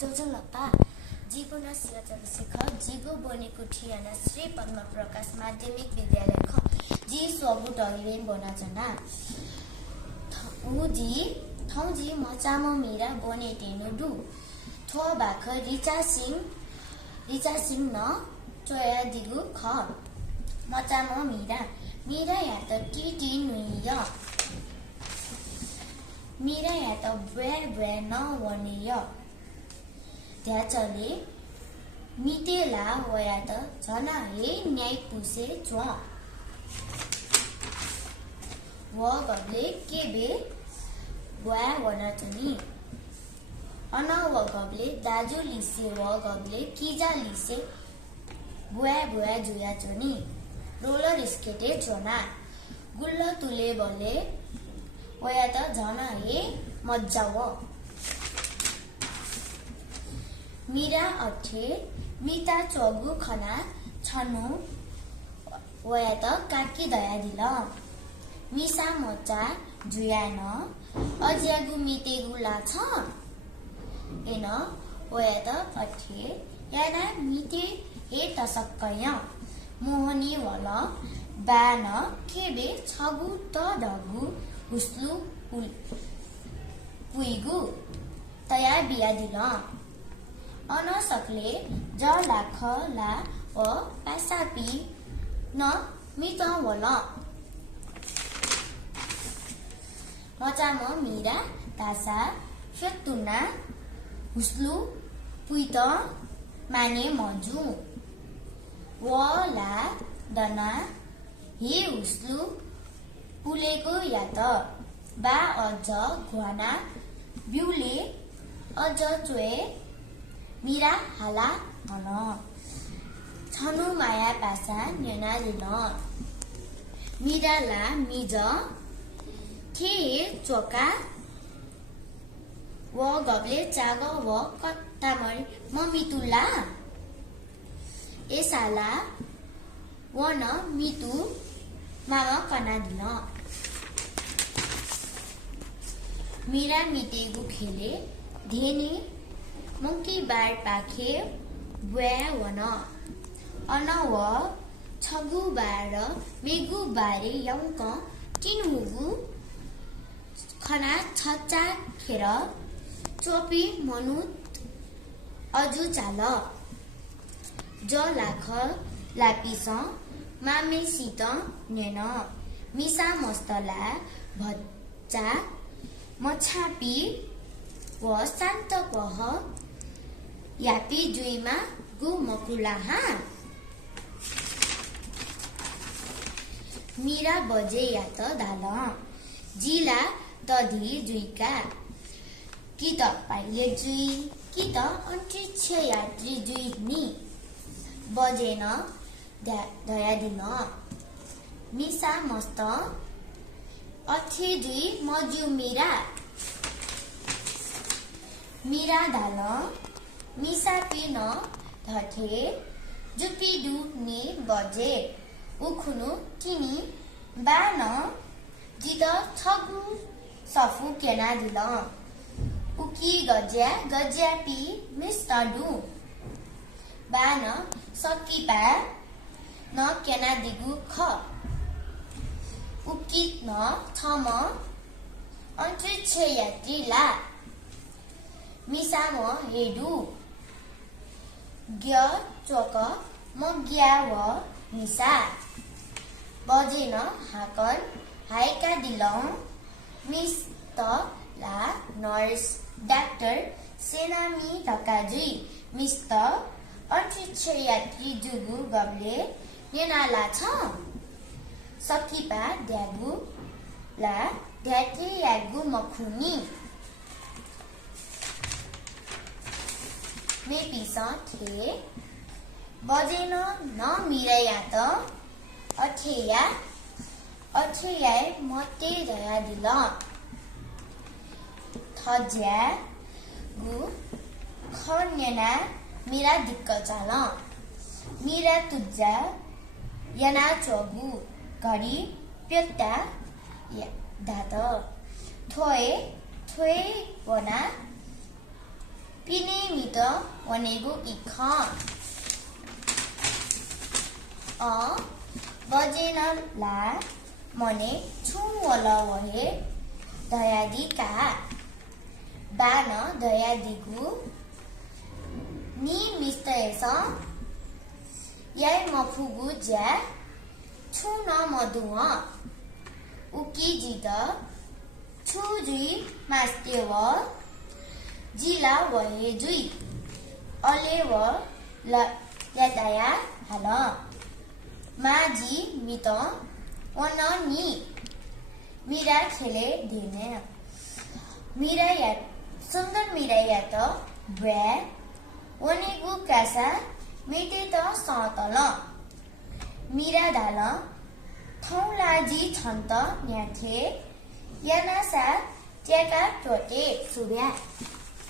जोजलपा जीवनस्य चन्द्रशेखर जिगो बनेको ठियाना श्री पद्म प्रकाश माध्यमिक विद्यालय ख जी स्वगु टगिरेन बनाचना थौजी मचामो मीरा बने टेनु दु थो बाख रिचा सिंह न चोया दिगु ख मचामो मीरा या त टी नुइय मीरा या त ब्वे न वनेय त्याचले मितेला वया त झना हे न्याय पुसे च्वा व गबले केबे बुवा वनाचनी अन व गबले दाजु लिसे व गबले किजा लिसे बुवा जुया चनी रोलर स्केटे चोना गुल्ल तुले बले वया त झना हे मज्जा व मीरा अठे मिता चगु खना छनु वया त काकी दया दिल मिसा मचा जुयान अज्यागु मितेगु लाछ एन वया त अठे याना मिते हे तसक्कय मोहनी वल बान केबे छगु त डगु हुस्लु पुइगु तया बिया दिल अन सकले ज लाख ला व पासापी न मित वल मचाम मीरा तासा फेतुना हुस्लु पुइत माने मजु वला दना हे हुस्लु पुलेको या त बा अझ घुवाना बिउले अझ चोए मीरा हाला हन छनु माया पासा नेना लिन मीरा ला मिज थे चोका व गबले चाग व कत्तामरी ममितुला एसाला वन मितु मामा कना दिल मीरा मितेगु खेले धेने मंकी बार पाखे बुया वन अन व छगु बार मेगु बारे यंक किनहुगु खना छच्चा खेर चोपी मनुत अजु चाल ज लाख लापिस मामे सीत नेन मिसा मस्तला भच्चा मछापी व शान्त कह यापी जुइमा गु मकुला हा मीरा बजे या त दाल जिला तधी जुइका कि त पाइले जुइ कि त अन्तरिक्ष यात्री जुइ नि बजेन दया दिन मिसा मस्त अथे जुइ मज्यु मीरा दाल मिसा पिन धथे जुपी दु ने बजे उखुनु किनी बान जित छगु सफु केना दिल उकी गज्या पी मिस्टडु बान सकिपा न केना दिगु ख उकी न छम अन्तरिक्ष यात्री ला मिसाम हेडु ग्य चोक मग्या व मिसा बजेन हाकन हायका दिलौं मिस्त ला नर्स डाक्टर सेनामी धकाजुई मिस्त अन्तरिक्ष यात्री जुगु गबले नेनाला छ सकिपा द्यागु ला ध्यात्री यागु मखुनी मे पिसा थे बजेन न मिराया त अठेया मते दया दिल थज्या गु खन्यना मीरा दिक्क चाल मीरा तुज्जा यना चगु घडी प्यत्ता धात थोए वना पिने त भनेको इख बजेन ला मने छुवल वहे दयादी का बान दयादीगु नि मिस्तयस याय मफुगु ज्या छु न मधुह उकी जिद छु जुई मास्तेव जिला वहे जुई अलेव याताया हाल माजी मित वननी मीरा खेले देने मीरा या सुंदर मीरा या तो ब्रे वनेगु कासा मेटे त सतल मीरा धाल थौलाजी छन्त न्याथे यानासा ट्याका टोटे सूर्य